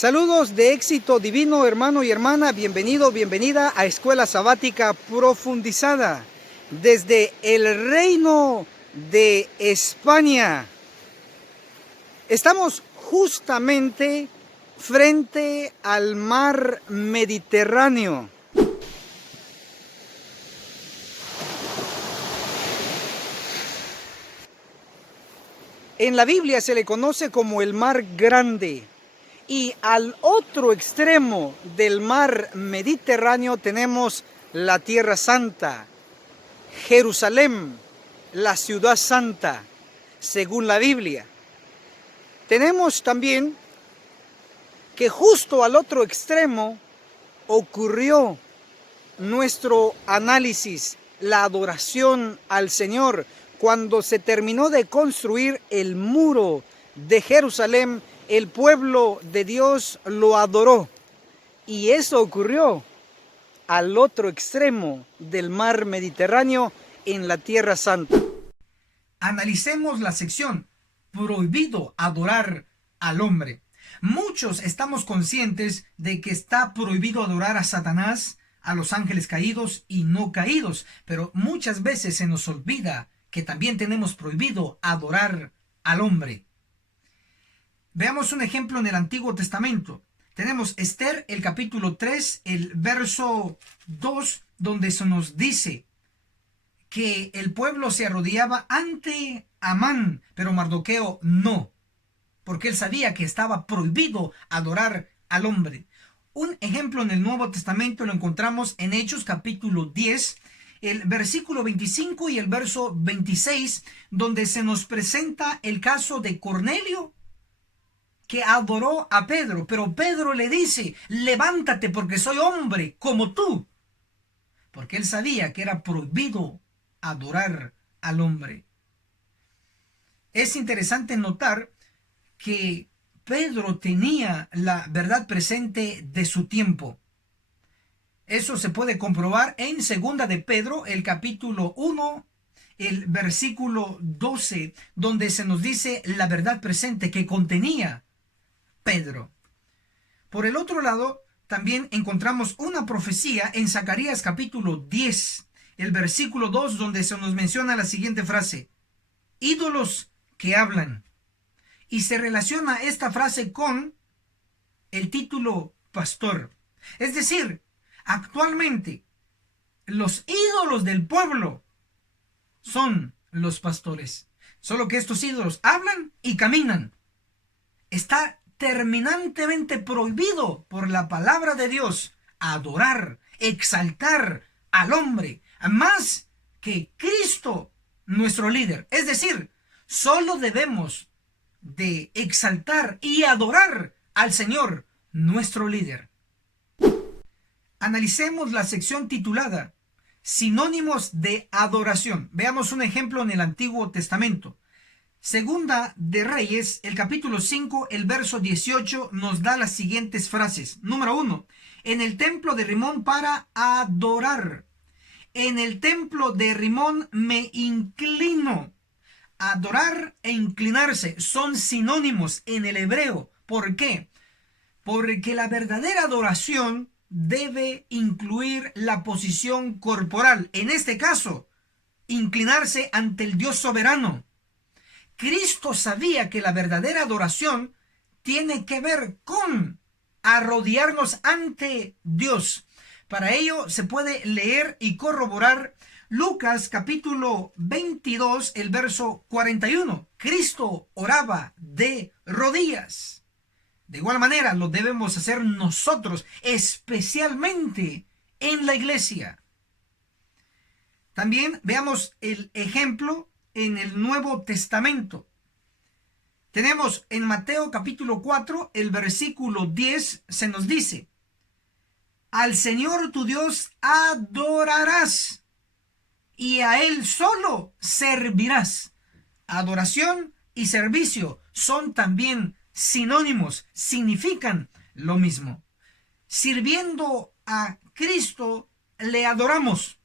Saludos de éxito divino, hermano y hermana. Bienvenido, bienvenida a Escuela Sabática Profundizada desde el Reino de España. Estamos justamente frente al mar Mediterráneo. En la Biblia se le conoce como el Mar Grande. Y al otro extremo del mar Mediterráneo tenemos la Tierra Santa, Jerusalén, la ciudad santa, según la Biblia. Tenemos también que justo al otro extremo ocurrió nuestro análisis, la adoración al Señor, cuando se terminó de construir el muro de Jerusalén. El pueblo de Dios lo adoró, y eso ocurrió al otro extremo del mar Mediterráneo, en la Tierra Santa. Analicemos la sección prohibido adorar al hombre. Muchos estamos conscientes de que está prohibido adorar a Satanás, a los ángeles caídos y no caídos, pero muchas veces se nos olvida que también tenemos prohibido adorar al hombre. Veamos un ejemplo en el Antiguo Testamento. Tenemos Esther, el capítulo 3, el verso 2, donde se nos dice que el pueblo se arrodillaba ante Amán, pero Mardoqueo no, porque él sabía que estaba prohibido adorar al hombre. Un ejemplo en el Nuevo Testamento lo encontramos en Hechos, capítulo 10, el versículo 25 y el verso 26, donde se nos presenta el caso de Cornelio, que adoró a Pedro, pero Pedro le dice: levántate, porque soy hombre como tú, porque él sabía que era prohibido adorar al hombre. Es interesante notar que Pedro tenía la verdad presente de su tiempo. Eso se puede comprobar en segunda de Pedro, el capítulo 1, el versículo 12, donde se nos dice la verdad presente que contenía Pedro. Por el otro lado, también encontramos una profecía en Zacarías capítulo 10, el versículo 2, donde se nos menciona la siguiente frase: ídolos que hablan. Y se relaciona esta frase con el título pastor. Es decir, actualmente los ídolos del pueblo son los pastores. Solo que estos ídolos hablan y caminan. Está terminantemente prohibido por la palabra de Dios adorar, exaltar al hombre más que Cristo, nuestro líder. Es decir, solo debemos de exaltar y adorar al Señor, nuestro líder. Analicemos la sección titulada Sinónimos de adoración. Veamos un ejemplo en el Antiguo Testamento. Segunda de Reyes, el capítulo 5, el verso 18, nos da las siguientes frases. Número 1. En el templo de Rimón para adorar. En el templo de Rimón me inclino. Adorar e inclinarse son sinónimos en el hebreo. ¿Por qué? Porque la verdadera adoración debe incluir la posición corporal. En este caso, inclinarse ante el Dios soberano. Cristo sabía que la verdadera adoración tiene que ver con arrodillarnos ante Dios. Para ello se puede leer y corroborar Lucas capítulo 22, el verso 41. Cristo oraba de rodillas. De igual manera lo debemos hacer nosotros, especialmente en la iglesia. También veamos el ejemplo en el Nuevo Testamento. Tenemos en Mateo capítulo 4, el versículo 10, se nos dice: al Señor tu Dios adorarás y a Él solo servirás. Adoración y servicio son también sinónimos, significan lo mismo. Sirviendo a Cristo le adoramos.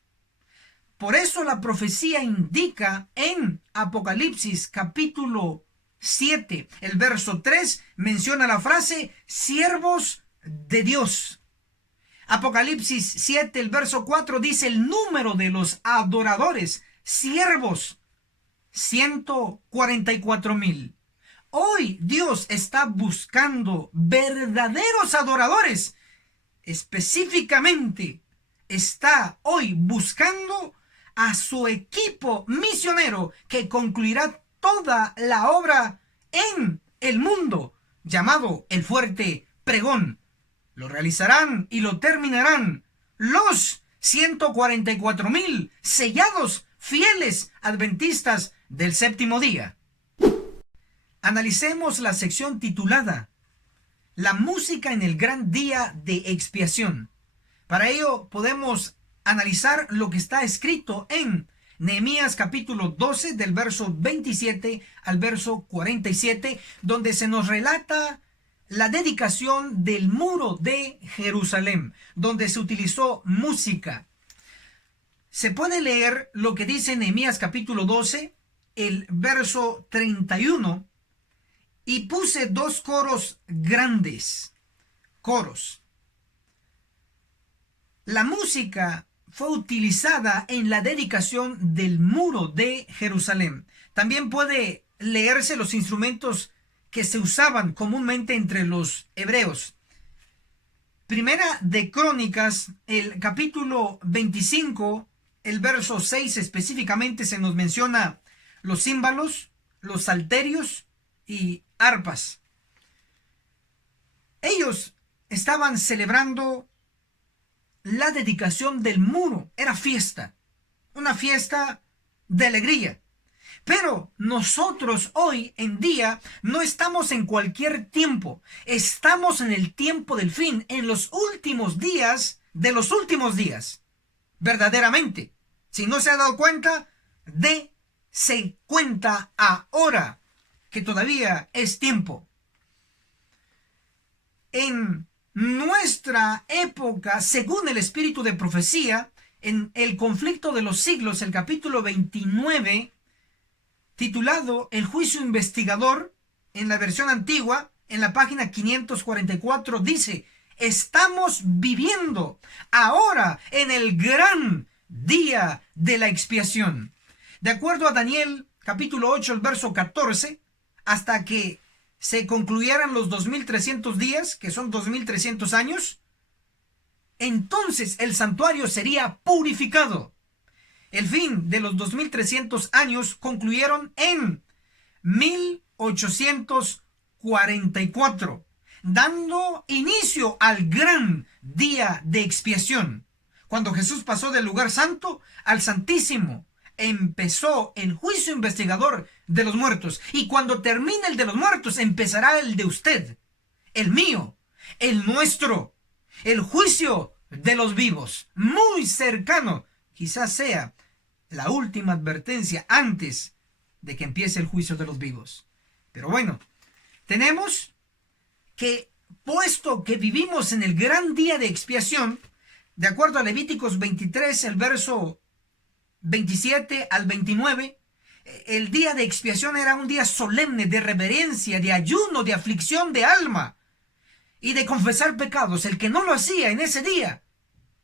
Por eso la profecía indica en Apocalipsis capítulo 7, el verso 3, menciona la frase siervos de Dios. Apocalipsis 7, el verso 4, dice el número de los adoradores, siervos, 144,000. Hoy Dios está buscando verdaderos adoradores. Específicamente, está hoy buscando a su equipo misionero que concluirá toda la obra en el mundo, llamado el fuerte pregón. Lo realizarán y lo terminarán los 144,000 sellados fieles adventistas del séptimo día. Analicemos la sección titulada La música en el gran día de expiación. Para ello podemos analizar lo que está escrito en Nehemías capítulo 12 del verso 27 al verso 47, donde se nos relata la dedicación del muro de Jerusalén, donde se utilizó música. Se puede leer lo que dice Nehemías capítulo 12, el verso 31, y puse 2 coros grandes. Coros. La música fue utilizada en la dedicación del muro de Jerusalén. También puede leerse los instrumentos que se usaban comúnmente entre los hebreos. Primera de Crónicas, el capítulo 25, el verso 6 específicamente se nos menciona los címbalos, los salterios y arpas. Ellos estaban celebrando la dedicación del muro. Era fiesta, una fiesta de alegría. Pero nosotros hoy en día no estamos en cualquier tiempo, estamos en el tiempo del fin, en los últimos días de los últimos días. Verdaderamente, si no se ha dado cuenta, dése cuenta ahora que todavía es tiempo. En nuestra época, según el espíritu de profecía, en el conflicto de los siglos, el capítulo 29, titulado El juicio investigador, en la versión antigua, en la página 544, dice: estamos viviendo ahora en el gran día de la expiación. De acuerdo a Daniel, capítulo 8, el verso 14, hasta que se concluyeran los 2300 días, que son 2300 años, entonces el santuario sería purificado. El fin de los 2300 años concluyeron en 1844, dando inicio al gran día de expiación. Cuando Jesús pasó del lugar santo al santísimo, empezó el juicio investigador de los muertos. Y cuando termine el de los muertos, empezará el de usted, el mío, el nuestro, el juicio de los vivos, muy cercano. Quizás sea la última advertencia antes de que empiece el juicio de los vivos. Pero bueno, tenemos que, puesto que vivimos en el gran día de expiación, de acuerdo a Levíticos 23, el verso 27 al 29, el día de expiación era un día solemne de reverencia, de ayuno, de aflicción de alma y de confesar pecados. El que no lo hacía en ese día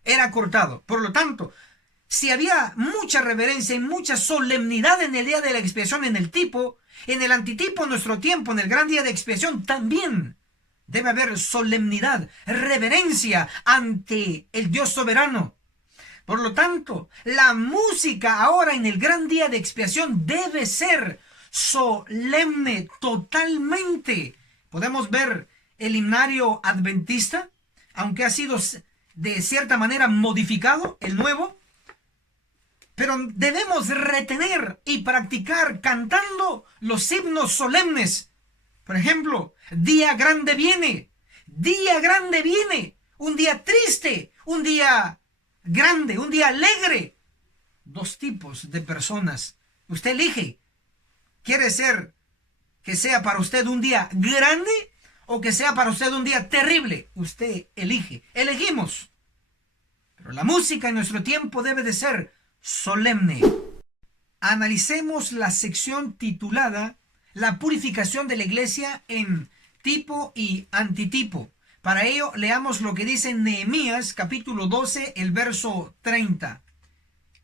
era cortado. Por lo tanto, si había mucha reverencia y mucha solemnidad en el día de la expiación, en el antitipo, en nuestro tiempo, en el gran día de expiación, también debe haber solemnidad, reverencia ante el Dios soberano. Por lo tanto, la música ahora en el gran día de expiación debe ser solemne totalmente. Podemos ver el himnario adventista, aunque ha sido de cierta manera modificado, el nuevo, pero debemos retener y practicar cantando los himnos solemnes. Por ejemplo, día grande viene, un día triste, un día grande, un día alegre. Dos tipos de personas. Usted elige. ¿Quiere ser que sea para usted un día grande o que sea para usted un día terrible? Usted elige. Elegimos. Pero la música en nuestro tiempo debe de ser solemne. Analicemos la sección titulada la purificación de la iglesia en tipo y antitipo. Para ello, leamos lo que dice Nehemías, capítulo 12, el verso 30.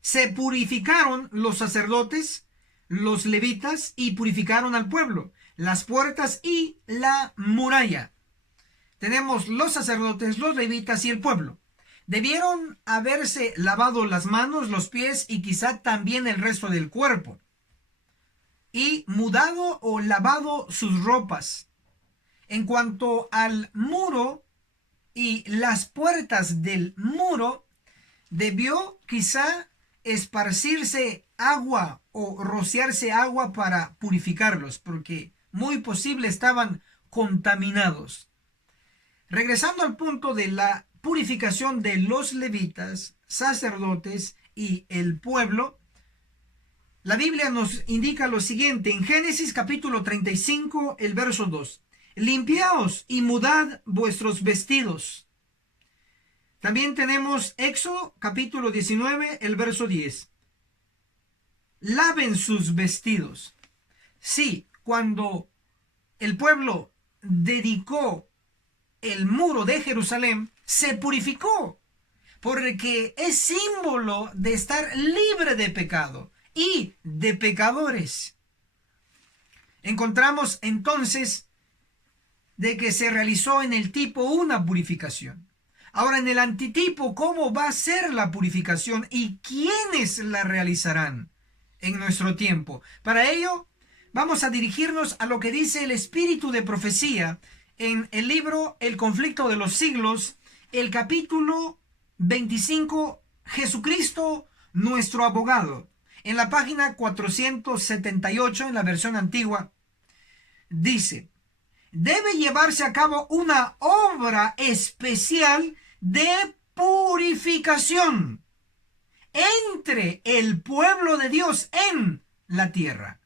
Se purificaron los sacerdotes, los levitas, y purificaron al pueblo, las puertas y la muralla. Tenemos los sacerdotes, los levitas y el pueblo. Debieron haberse lavado las manos, los pies y quizá también el resto del cuerpo, y mudado o lavado sus ropas. En cuanto al muro y las puertas del muro, debió quizá esparcirse agua o rociarse agua para purificarlos, porque muy posible estaban contaminados. Regresando al punto de la purificación de los levitas, sacerdotes y el pueblo, la Biblia nos indica lo siguiente en Génesis capítulo 35, el verso 2. Limpiaos y mudad vuestros vestidos. También tenemos Éxodo capítulo 19, el verso 10. Laven sus vestidos. Sí, cuando el pueblo dedicó el muro de Jerusalén, se purificó, porque es símbolo de estar libre de pecado y de pecadores. Encontramos entonces de que se realizó en el tipo una purificación. Ahora, en el antitipo, ¿cómo va a ser la purificación y quiénes la realizarán en nuestro tiempo? Para ello, vamos a dirigirnos a lo que dice el espíritu de profecía en el libro El conflicto de los siglos, el capítulo 25, Jesucristo, nuestro abogado. En la página 478, en la versión antigua, dice: debe llevarse a cabo una obra especial de purificación entre el pueblo de Dios en la tierra.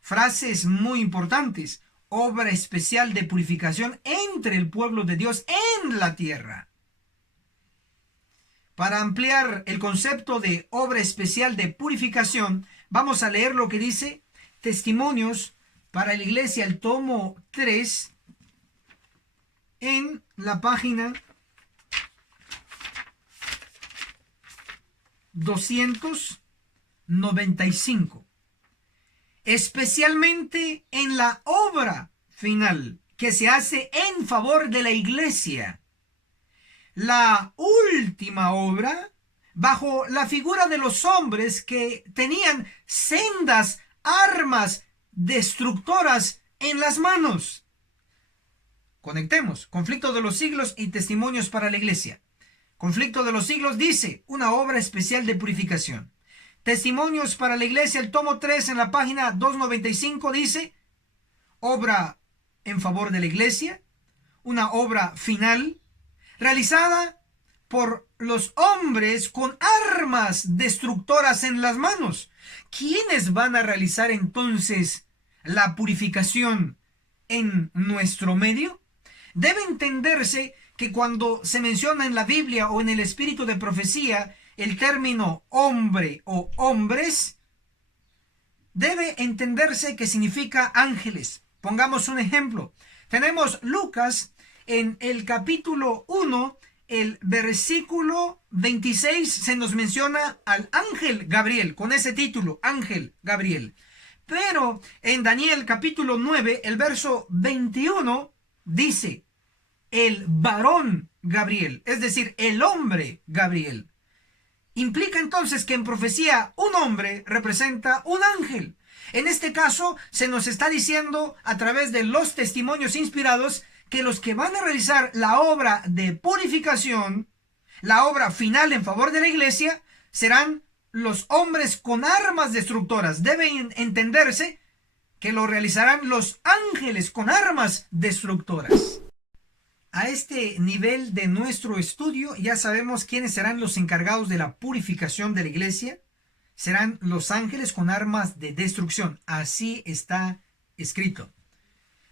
Frases muy importantes. Obra especial de purificación entre el pueblo de Dios en la tierra. Para ampliar el concepto de obra especial de purificación, vamos a leer lo que dice Testimonios para la Iglesia, el tomo 3, en la página 295. Especialmente en la obra final que se hace en favor de la iglesia. La última obra, bajo la figura de los hombres que tenían sendas armas destructoras en las manos. Conectemos, conflicto de los siglos y testimonios para la iglesia. Conflicto de los siglos dice, una obra especial de purificación. Testimonios para la iglesia, el tomo 3, en la página 295, dice, obra en favor de la iglesia, una obra final, realizada por los hombres con armas destructoras en las manos. ¿Quiénes van a realizar entonces la purificación en nuestro medio? Debe entenderse que cuando se menciona en la Biblia o en el espíritu de profecía el término hombre o hombres, debe entenderse que significa ángeles. Pongamos un ejemplo. Tenemos Lucas en el capítulo 1, el versículo 26, se nos menciona al ángel Gabriel, con ese título, ángel Gabriel. Pero en Daniel capítulo 9, el verso 21, dice, el varón Gabriel, es decir, el hombre Gabriel. Implica entonces que en profecía un hombre representa un ángel. En este caso se nos está diciendo a través de los testimonios inspirados que los que van a realizar la obra de purificación, la obra final en favor de la iglesia, serán los hombres con armas destructoras. Debe entenderse que lo realizarán los ángeles con armas destructoras. A este nivel de nuestro estudio ya sabemos quiénes serán los encargados de la purificación de la iglesia. Serán los ángeles con armas de destrucción. Así está escrito.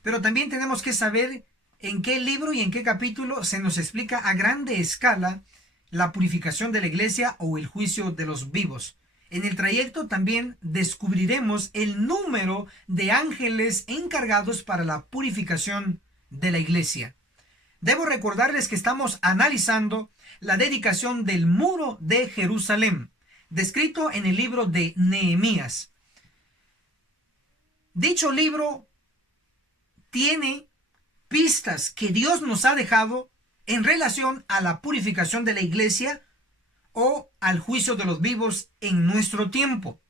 Pero también tenemos que saber en qué libro y en qué capítulo se nos explica a grande escala la purificación de la iglesia o el juicio de los vivos. En el trayecto también descubriremos el número de ángeles encargados para la purificación de la iglesia. Debo recordarles que estamos analizando la dedicación del muro de Jerusalén, descrito en el libro de Nehemías. Dicho libro tiene pistas que Dios nos ha dejado en relación a la purificación de la iglesia o al juicio de los vivos en nuestro tiempo.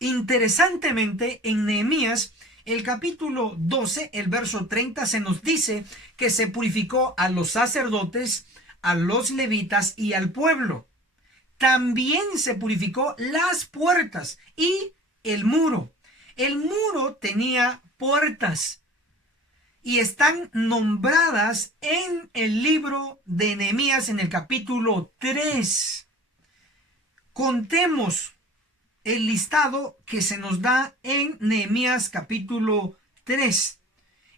Interesantemente, en Nehemías, el capítulo 12, el verso 30, se nos dice que se purificó a los sacerdotes, a los levitas y al pueblo. También se purificó las puertas y el muro. El muro tenía puertas y están nombradas en el libro de Nehemías en el capítulo 3. Contemos el listado que se nos da en Nehemías capítulo 3.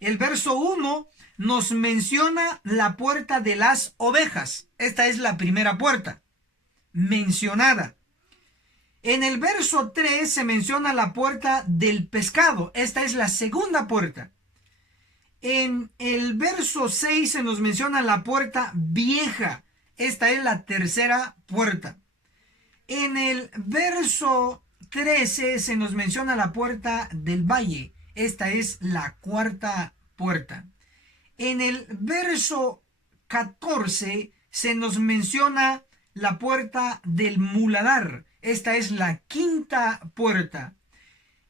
El verso 1 nos menciona la puerta de las ovejas. Esta es la primera puerta mencionada. En el verso 3 se menciona la puerta del pescado. Esta es la segunda puerta. En el verso 6 se nos menciona la puerta vieja. Esta es la tercera puerta. En el verso 13 se nos menciona la puerta del valle. Esta es la cuarta puerta. En el verso 14 se nos menciona la puerta del muladar. Esta es la quinta puerta.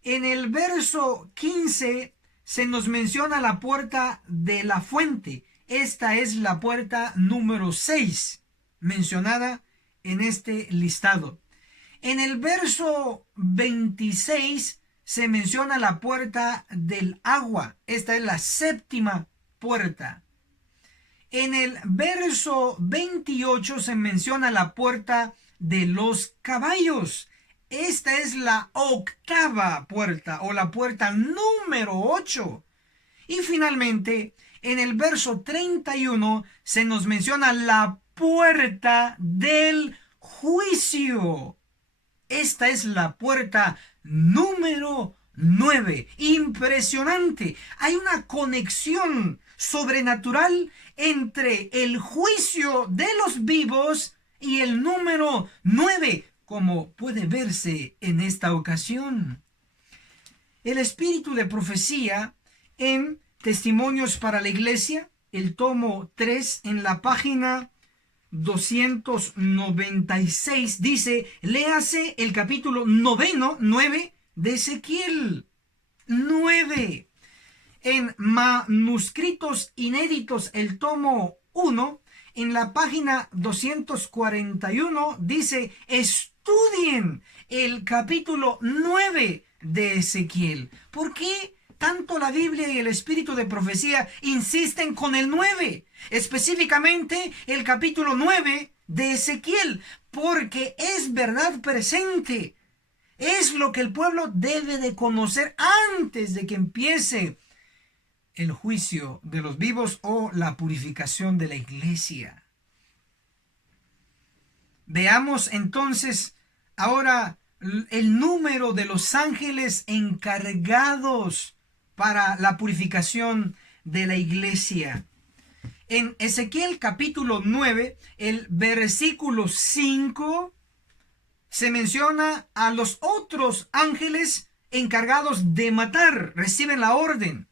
En el verso 15 se nos menciona la puerta de la fuente. Esta es la puerta número 6 mencionada en este listado. En el verso 26 se menciona la puerta del agua. Esta es la séptima puerta. En el verso 28 se menciona la puerta de los caballos. Esta es la octava puerta o la puerta número 8. Y finalmente, en el verso 31 se nos menciona la puerta del juicio. Esta es la puerta número 9. Impresionante. Hay una conexión sobrenatural entre el juicio de los vivos y el número 9, como puede verse en esta ocasión. El espíritu de profecía en Testimonios para la Iglesia, el tomo 3, en la página 296, dice: léase el capítulo 9 de Ezequiel 9. En manuscritos inéditos, el tomo 1, en la página 241, dice: estudien el capítulo 9 de Ezequiel. ¿Por qué tanto la Biblia y el espíritu de profecía insisten con el 9? Específicamente el capítulo 9 de Ezequiel, porque es verdad presente. Es lo que el pueblo debe de conocer antes de que empiece el juicio de los vivos o la purificación de la iglesia. Veamos entonces ahora el número de los ángeles encargados para la purificación de la iglesia. En Ezequiel capítulo 9, el versículo 5, se menciona a los otros ángeles encargados de matar, reciben la orden.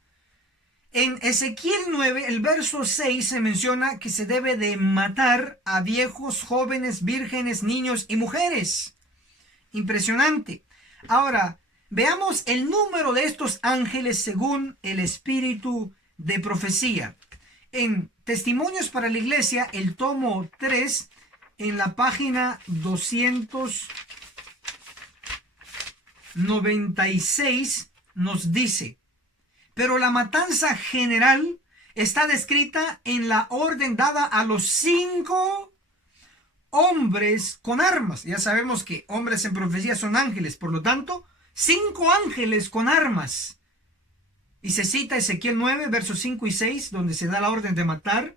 En Ezequiel 9, el verso 6, se menciona que se debe de matar a viejos, jóvenes, vírgenes, niños y mujeres. Impresionante. Ahora, veamos el número de estos ángeles según el espíritu de profecía. En Testimonios para la Iglesia, el tomo 3, en la página 296, nos dice: pero la matanza general está descrita en la orden dada a los 5 hombres con armas. Ya sabemos que hombres en profecía son ángeles, por lo tanto, 5 ángeles con armas. Y se cita Ezequiel 9, versos 5 y 6, donde se da la orden de matar.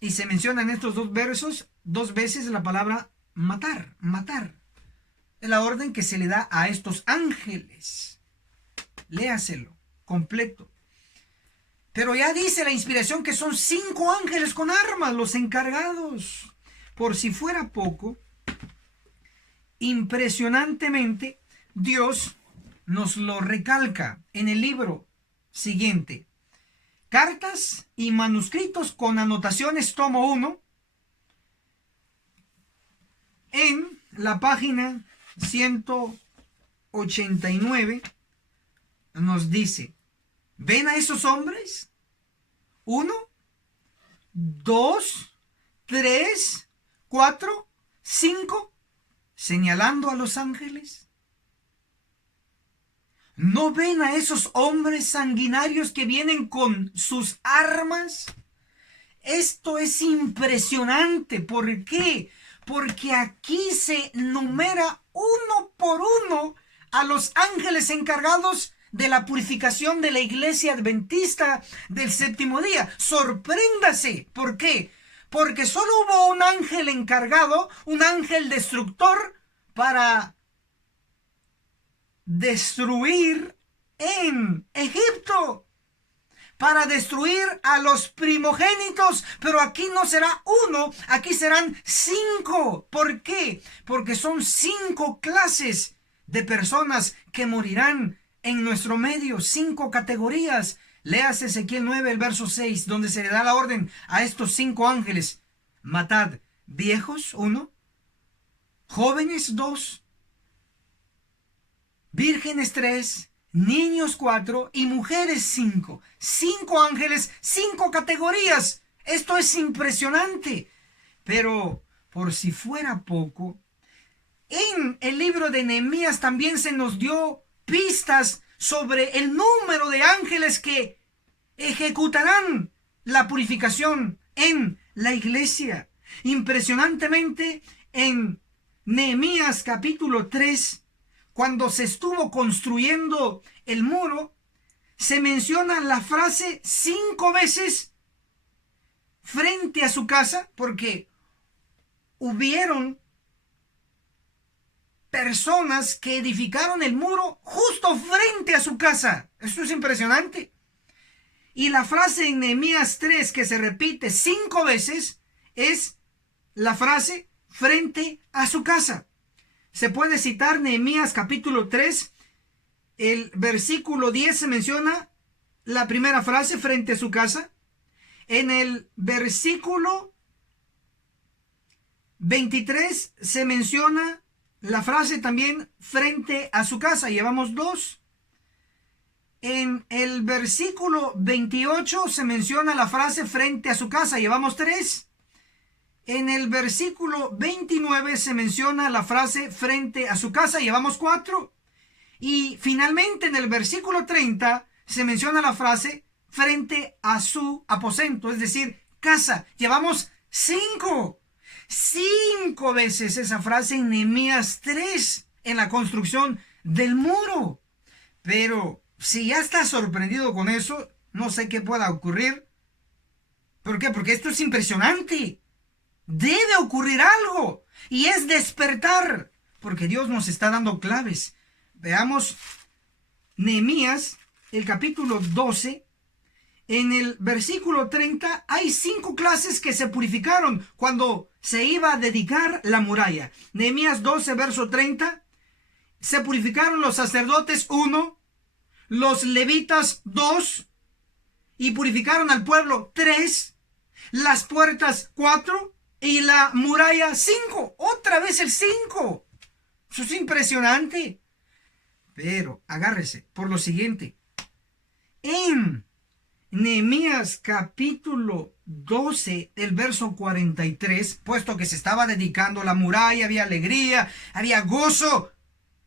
Y se menciona en estos dos versos 2 veces la palabra matar, matar. la orden que se le da a estos ángeles. Léaselo completo. Pero ya dice la inspiración que son 5 ángeles con armas, los encargados. Por si fuera poco, impresionantemente, Dios nos lo recalca en el libro siguiente. Cartas y manuscritos con anotaciones, tomo 1, en la página 189, nos dice: ¿ven a esos hombres? 1, 2, 3, 4, 5, señalando a los ángeles. ¿No ven a esos hombres sanguinarios que vienen con sus armas? Esto es impresionante. ¿Por qué? Porque aquí se numera uno por uno a los ángeles encargados de la purificación de la iglesia adventista del séptimo día. Sorpréndase. ¿Por qué? Porque solo hubo un ángel encargado, un ángel destructor, para destruir en Egipto, para destruir a los primogénitos. Pero aquí no será uno, aquí serán 5. ¿Por qué? Porque son 5 clases de personas que morirán en nuestro medio, 5 categorías. Léase Ezequiel 9, el verso 6, donde se le da la orden a estos 5 ángeles: matad viejos, 1, jóvenes, 2, vírgenes, 3, niños, 4 y mujeres, 5. 5 ángeles, 5 categorías. Esto es impresionante. Pero por si fuera poco, en el libro de Nehemías también se nos dio pistas sobre el número de ángeles que ejecutarán la purificación en la iglesia. Impresionantemente, en Nehemías capítulo 3, cuando se estuvo construyendo el muro, se menciona la frase 5 veces frente a su casa, porque hubieron personas que edificaron el muro justo frente a su casa. Esto es impresionante. Y la frase en Nehemías 3 que se repite 5 veces es la frase frente a su casa. Se puede citar Nehemías capítulo 3, el versículo 10 se menciona la primera frase, frente a su casa. En el versículo 23 se menciona la frase también frente a su casa. Llevamos 2. En el versículo 28 se menciona la frase frente a su casa. Llevamos 3. En el versículo 29 se menciona la frase frente a su casa. Llevamos 4. Y finalmente en el versículo 30 se menciona la frase frente a su aposento, es decir, casa. Llevamos 5. 5 veces esa frase en Nehemías 3 en la construcción del muro. Pero si ya estás sorprendido con eso, no sé qué pueda ocurrir. ¿Por qué? Porque esto es impresionante. Debe ocurrir algo, y es despertar, porque Dios nos está dando claves. Veamos Nehemías, el capítulo 12, en el versículo 30, hay 5 clases que se purificaron cuando se iba a dedicar la muralla. Nehemías 12, verso 30, se purificaron los sacerdotes, 1, los levitas, 2, y purificaron al pueblo, 3, las puertas, 4, y la muralla, 5. Otra vez el 5. Eso es impresionante. Pero agárrese por lo siguiente. En Nehemías capítulo 12, el verso 43, puesto que se estaba dedicando la muralla, había alegría, había gozo.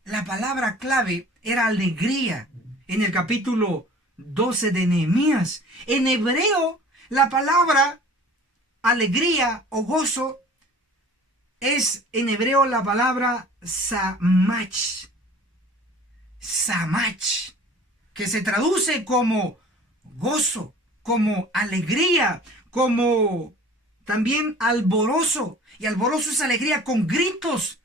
La palabra clave era alegría en el capítulo 12 de Nehemías. En hebreo, la palabra alegría o gozo es en hebreo la palabra samach. Samach, que se traduce como gozo, como alegría, como también alborozo. Y alborozo es alegría con gritos.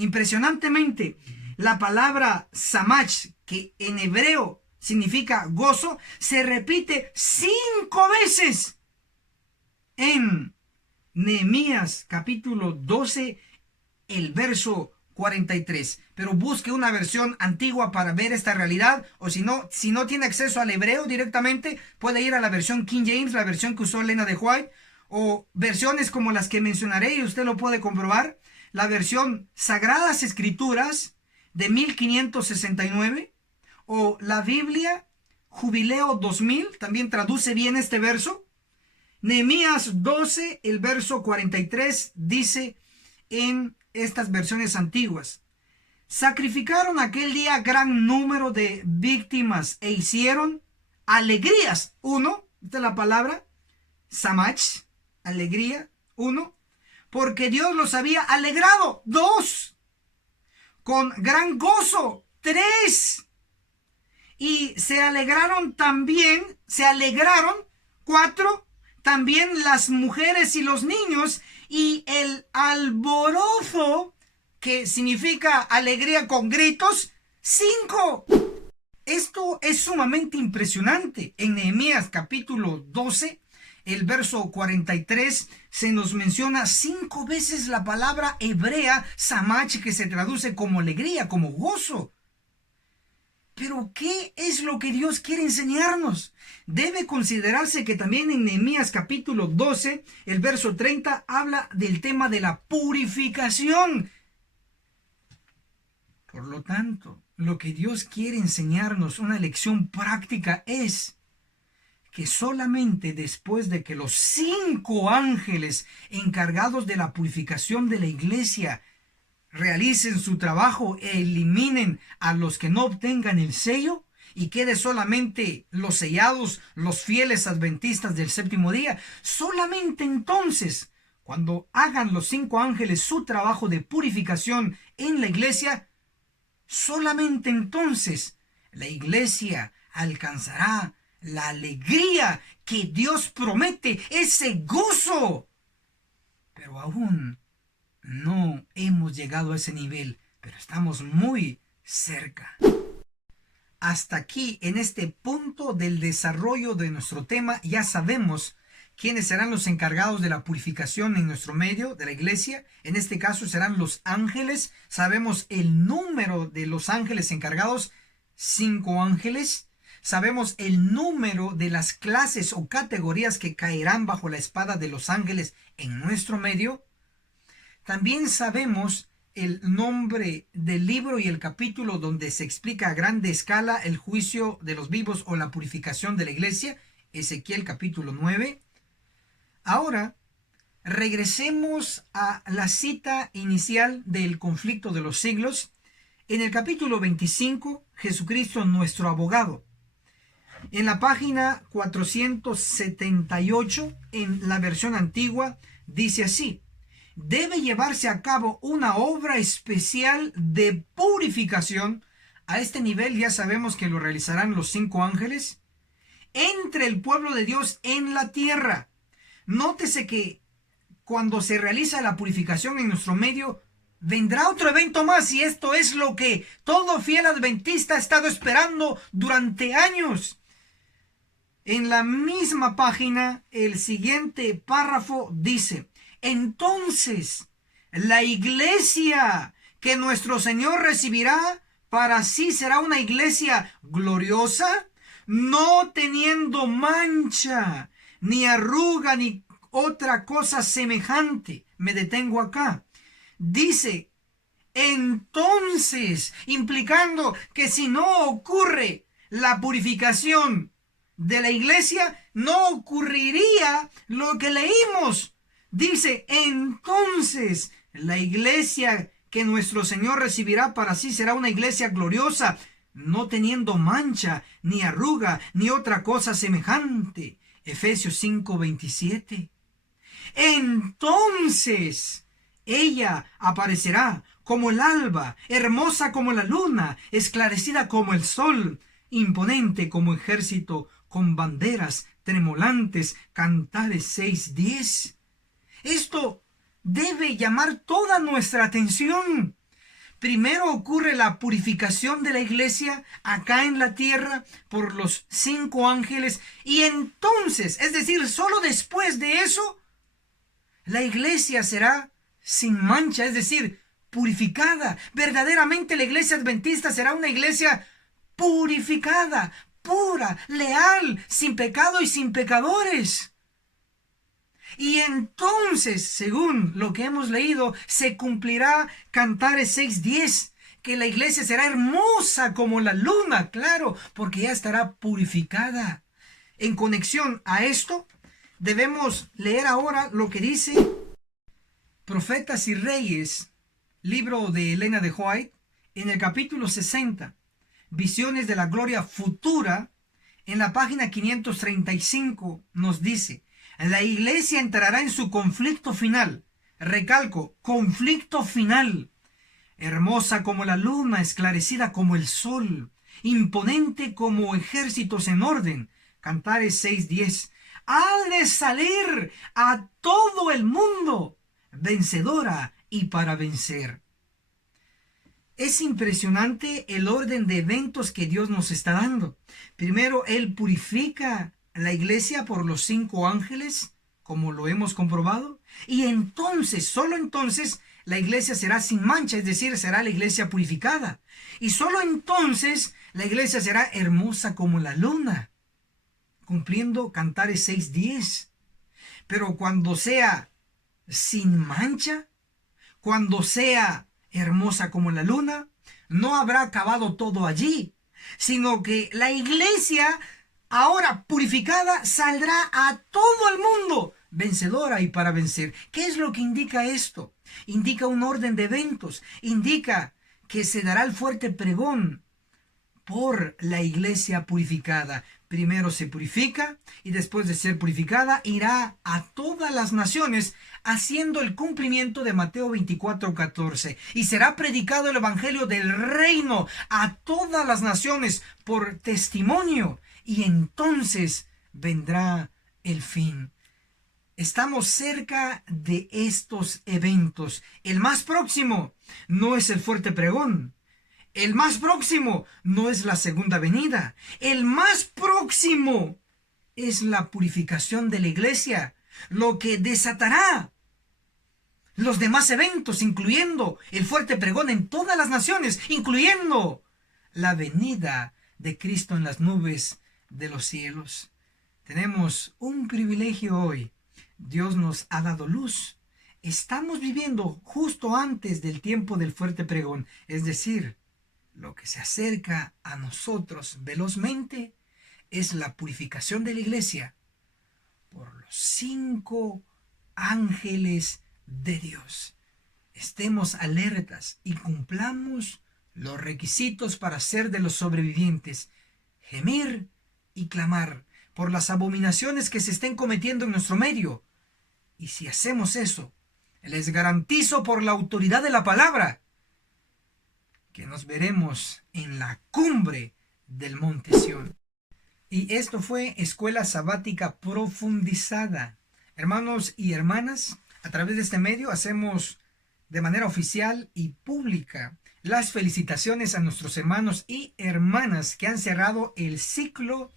Impresionantemente, la palabra samach, que en hebreo significa gozo, se repite 5 veces en Nehemías capítulo 12, el verso 43. Pero busque una versión antigua para ver esta realidad, o si no tiene acceso al hebreo directamente, puede ir a la versión King James, la versión que usó Elena de White, o versiones como las que mencionaré y usted lo puede comprobar. La versión Sagradas Escrituras de 1569, o la Biblia Jubileo 2000, también traduce bien este verso. Nehemías 12, el verso 43, dice en estas versiones antiguas: sacrificaron aquel día gran número de víctimas e hicieron alegrías. Uno, esta es la palabra, samach, alegría. Uno, porque Dios los había alegrado. Dos, con gran gozo. Tres, y se alegraron. Cuatro, también las mujeres y los niños, y el alborozo, que significa alegría con gritos. 5. Esto es sumamente impresionante. En Nehemías capítulo 12, el verso 43, se nos menciona 5 veces la palabra hebrea samach, que se traduce como alegría, como gozo. Pero ¿qué es lo que Dios quiere enseñarnos? Debe considerarse que también en Nehemías capítulo 12, el verso 30, habla del tema de la purificación. Por lo tanto, lo que Dios quiere enseñarnos, una lección práctica, es que solamente después de que los 5 ángeles encargados de la purificación de la iglesia realicen su trabajo e eliminen a los que no obtengan el sello, y quede solamente los sellados, los fieles adventistas del séptimo día, solamente entonces, cuando hagan los 5 ángeles su trabajo de purificación en la iglesia, solamente entonces la iglesia alcanzará la alegría que Dios promete, ese gozo. Pero aún no hemos llegado a ese nivel, pero estamos muy cerca. Hasta aquí, en este punto del desarrollo de nuestro tema, ya sabemos quiénes serán los encargados de la purificación en nuestro medio de la iglesia. En este caso serán los ángeles. Sabemos el número de los ángeles encargados, 5 ángeles. Sabemos el número de las clases o categorías que caerán bajo la espada de los ángeles en nuestro medio. También sabemos el nombre del libro y el capítulo donde se explica a grande escala el juicio de los vivos o la purificación de la iglesia, Ezequiel capítulo 9. Ahora, regresemos a la cita inicial del conflicto de los siglos. En el capítulo 25, Jesucristo nuestro abogado. En la página 478, en la versión antigua, dice así: debe llevarse a cabo una obra especial de purificación. A este nivel ya sabemos que lo realizarán los 5 ángeles entre el pueblo de Dios en la tierra. Nótese que cuando se realiza la purificación en nuestro medio, vendrá otro evento más, y esto es lo que todo fiel adventista ha estado esperando durante años. En la misma página, el siguiente párrafo dice: entonces, la iglesia que nuestro Señor recibirá para sí será una iglesia gloriosa, no teniendo mancha, ni arruga, ni otra cosa semejante. Me detengo acá. Dice, entonces, implicando que si no ocurre la purificación de la iglesia, no ocurriría lo que leímos. Dice, entonces, la iglesia que nuestro Señor recibirá para sí será una iglesia gloriosa, no teniendo mancha, ni arruga, ni otra cosa semejante. Efesios 5:27. Entonces, ella aparecerá como el alba, hermosa como la luna, esclarecida como el sol, imponente como ejército, con banderas tremolantes. Cantares 6:10. Esto debe llamar toda nuestra atención. Primero ocurre la purificación de la iglesia acá en la tierra por los 5 ángeles, y entonces, es decir, solo después de eso, la iglesia será sin mancha, es decir, purificada. Verdaderamente la iglesia adventista será una iglesia purificada, pura, leal, sin pecado y sin pecadores. Y entonces, según lo que hemos leído, se cumplirá Cantares 6:10, que la iglesia será hermosa como la luna, claro, porque ya estará purificada. En conexión a esto, debemos leer ahora lo que dice Profetas y Reyes, libro de Elena de White, en el capítulo 60, Visiones de la Gloria Futura, en la página 535, nos dice: la iglesia entrará en su conflicto final. Recalco, conflicto final. Hermosa como la luna, esclarecida como el sol, imponente como ejércitos en orden. Cantares 6:10. Ha de salir a todo el mundo, vencedora y para vencer. Es impresionante el orden de eventos que Dios nos está dando. Primero, Él purifica la iglesia por los 5 ángeles, como lo hemos comprobado, y entonces, solo entonces, la iglesia será sin mancha, es decir, será la iglesia purificada. Y solo entonces la iglesia será hermosa como la luna, cumpliendo Cantares 6:10. Pero cuando sea sin mancha, cuando sea hermosa como la luna, no habrá acabado todo allí, sino que la iglesia, ahora purificada, saldrá a todo el mundo, vencedora y para vencer. ¿Qué es lo que indica esto? Indica un orden de eventos, indica que se dará el fuerte pregón por la iglesia purificada. Primero se purifica y después de ser purificada irá a todas las naciones haciendo el cumplimiento de Mateo 24:14. Y será predicado el evangelio del reino a todas las naciones por testimonio. Y entonces vendrá el fin. Estamos cerca de estos eventos. El más próximo no es el fuerte pregón. El más próximo no es la segunda venida. El más próximo es la purificación de la iglesia, lo que desatará los demás eventos, incluyendo el fuerte pregón en todas las naciones, incluyendo la venida de Cristo en las nubes de los cielos. Tenemos un privilegio hoy. Dios nos ha dado luz. Estamos viviendo justo antes del tiempo del fuerte pregón, es decir, lo que se acerca a nosotros velozmente es la purificación de la iglesia por los 5 ángeles de Dios. Estemos alertas y cumplamos los requisitos para ser de los sobrevivientes: gemir y clamar por las abominaciones que se estén cometiendo en nuestro medio. Y si hacemos eso, les garantizo por la autoridad de la palabra que nos veremos en la cumbre del monte Sión. Y esto fue Escuela Sabática Profundizada. Hermanos y hermanas, a través de este medio hacemos de manera oficial y pública las felicitaciones a nuestros hermanos y hermanas que han cerrado el ciclo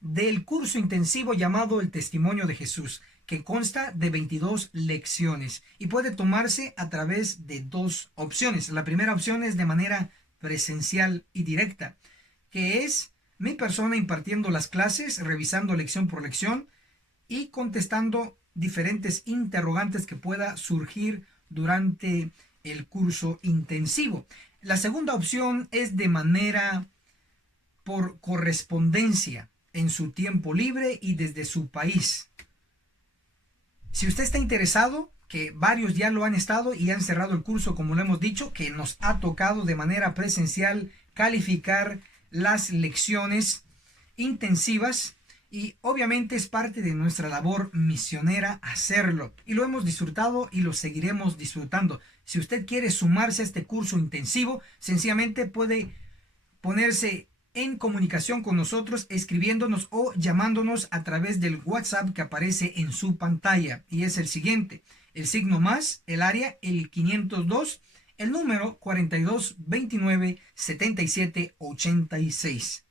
del curso intensivo llamado El Testimonio de Jesús, que consta de 22 lecciones y puede tomarse a través de 2 opciones. La primera opción es de manera presencial y directa, que es mi persona impartiendo las clases, revisando lección por lección y contestando diferentes interrogantes que pueda surgir durante el curso intensivo. La segunda opción es de manera por correspondencia, en su tiempo libre y desde su país. Si usted está interesado, que varios ya lo han estado y han cerrado el curso, como lo hemos dicho, que nos ha tocado de manera presencial calificar las lecciones intensivas, y obviamente es parte de nuestra labor misionera hacerlo, y lo hemos disfrutado y lo seguiremos disfrutando. Si usted quiere sumarse a este curso intensivo, sencillamente puede ponerse en comunicación con nosotros escribiéndonos o llamándonos a través del WhatsApp que aparece en su pantalla, y es el siguiente: el signo más, el área, el 502, el número 4229-7786.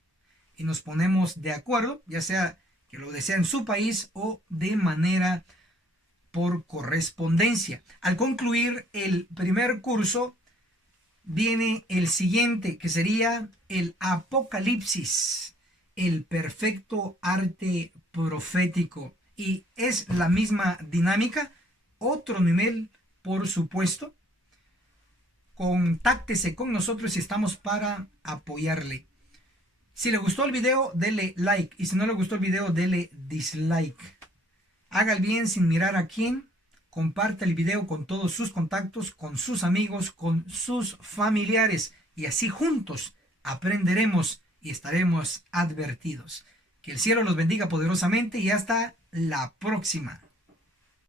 Y nos ponemos de acuerdo, ya sea que lo desea en su país o de manera por correspondencia. Al concluir el primer curso, viene el siguiente, que sería el Apocalipsis, el perfecto arte profético. Y es la misma dinámica, otro nivel, por supuesto. Contáctese con nosotros si estamos para apoyarle. Si le gustó el video, dele like. Y si no le gustó el video, dele dislike. Haga el bien sin mirar a quién. Comparte el video con todos sus contactos, con sus amigos, con sus familiares. Y así juntos aprenderemos y estaremos advertidos. Que el cielo los bendiga poderosamente y hasta la próxima.